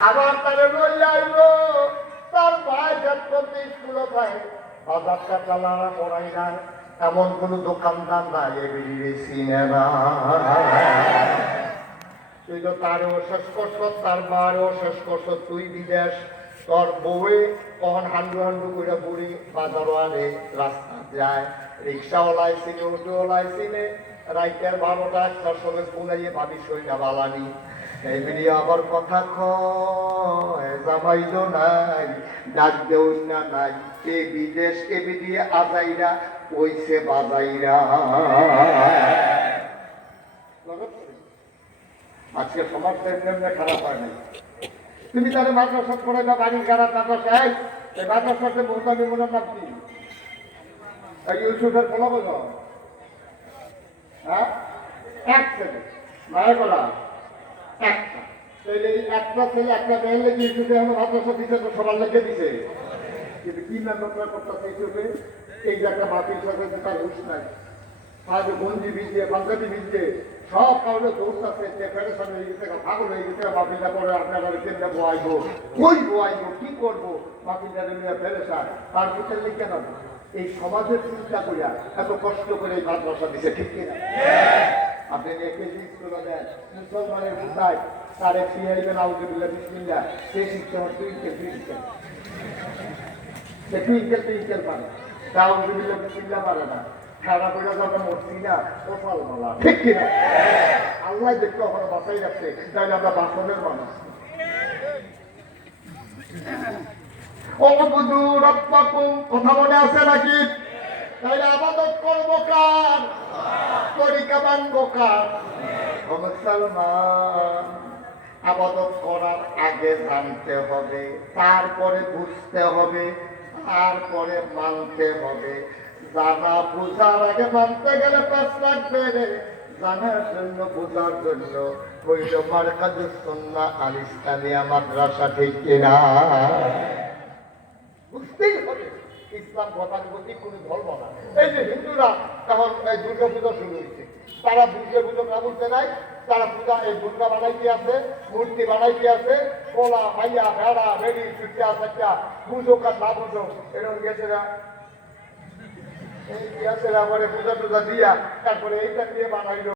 আবার তারে লই আইল তার ভাই যাত্রী স্কুলে যায় 1000 টাকা লাড়া পড়াই না এমন কোন দোকানদার নাই এগুলি চিনে না। তুই তো তারও শেষ করছ, তার মারও শেষ করছ, তুই বিদেশ, তোর বউয়ে কখন হান্ডু হান্ডু করে বুড়ি বাজারও আনে, রাস্তা যায়, রিক্সাওয়ালাই চিনে, অটোওয়ালাই চিনে, রাইতের 12টা 1টার সময় ফুলাইয়ে ভাবি সইনা বালানি এইগুলি আবার কথা কয় জামাইল নাই, ডাক দেউ না নাই, এ বিদেশ এ বিদিয়ে আজাইরা ওইছে বাজাইরা। আজকে সমাজ এমনি খারাপ হয় নাই। তুমি তাহলে মাদ্রাসা পড়ে না বাড়ির খারাপ মাদ্রাসায়, এই মাদ্রাসাতে মোহতামি মনের নাম কি? ইউসুফের ফলা বলো হ্যাঁ, এক ছেলে মায়ের বলা একটা, তাহলে এই একটা ছেলে একটা মেয়ের লেগে ইউসুফে আমার মাদ্রাসা দিচ্ছে তো সবার লেগে দিছে, কিন্তু কি মেম্বার করতেছে ইউসুফে? এই যে একটা বাতিল সাথে তার হুশ নাই, আগে গঞ্জি ভিজে পাঞ্জাবি ভিজে সব কারণে দৌড়তেছে, ফেডারেশন হয়ে গেছে, পাগল হয়ে গেছে, বাপিলটা করে আপনার কেন্দ্রে বোয়াইবো, কই বোয়াইবো, কি করবো, বাপিলটা ফেডারেশন তার ভিতরে লিখে নেবো। এই সমাজের চিন্তা করিয়া এত কষ্ট করে এই মাদ্রাসা দিছে, ঠিক কিনা? আপনি কেজি স্কুলে দেন, মুসলমানের বুঝায় তারে ফিরাইবেন আউজুবিল্লাহ বিসমিল্লাহ, সে শিখতে হয় টুইঙ্কেল টুইঙ্কেল, সে টুইঙ্কেল টুইঙ্কেল পারে, আউজুবিল্লাহ বিসমিল্লাহ পারে না, খারাপ হয়ে যাবে মরছি না কপাল মালা, ঠিক কিনা? আল্লাহ দেখতে ওখানে বাসাই রাখছে, তাইলে আমরা বাসনের মানুষ। কথা মনে আছে নাকি? তাইলে আবাদত করবো কার, তরিকা মানবো কার? মুসলমান আবাদত করার আগে জানতে হবে, তারপরে বুঝতে হবে, তারপরে মানতে হবে। জানা বুঝার আগে মানতে গেলে পাঁচ লাগবে রে, জানার জন্য বোঝার জন্য হইল মারকাজুস সুন্নাহ আল ইসলামিয়া মাদ্রাসা, ঠিক কিনা? বুঝতেই হবে ইসলাম গতানুগতিক কোন ধর্ম না। এই যে হিন্দুরা এখন এই দুর্গা পূজা শুরু হয়েছে, তারা দুর্গা পুজো না বলতে নাই, তারা পূজা এই দুর্গা বানাইতে আছে, মূর্তি বানাইতে আছে, কলা ভাইয়া ভেড়া ভেড়ি ছুটিয়া সাটিয়া বুঝো কার না বুঝো এরকম গেছে না, এই গিয়েছে পূজা টুজা দিয়া তারপরে এইটা দিয়ে বানাইলো।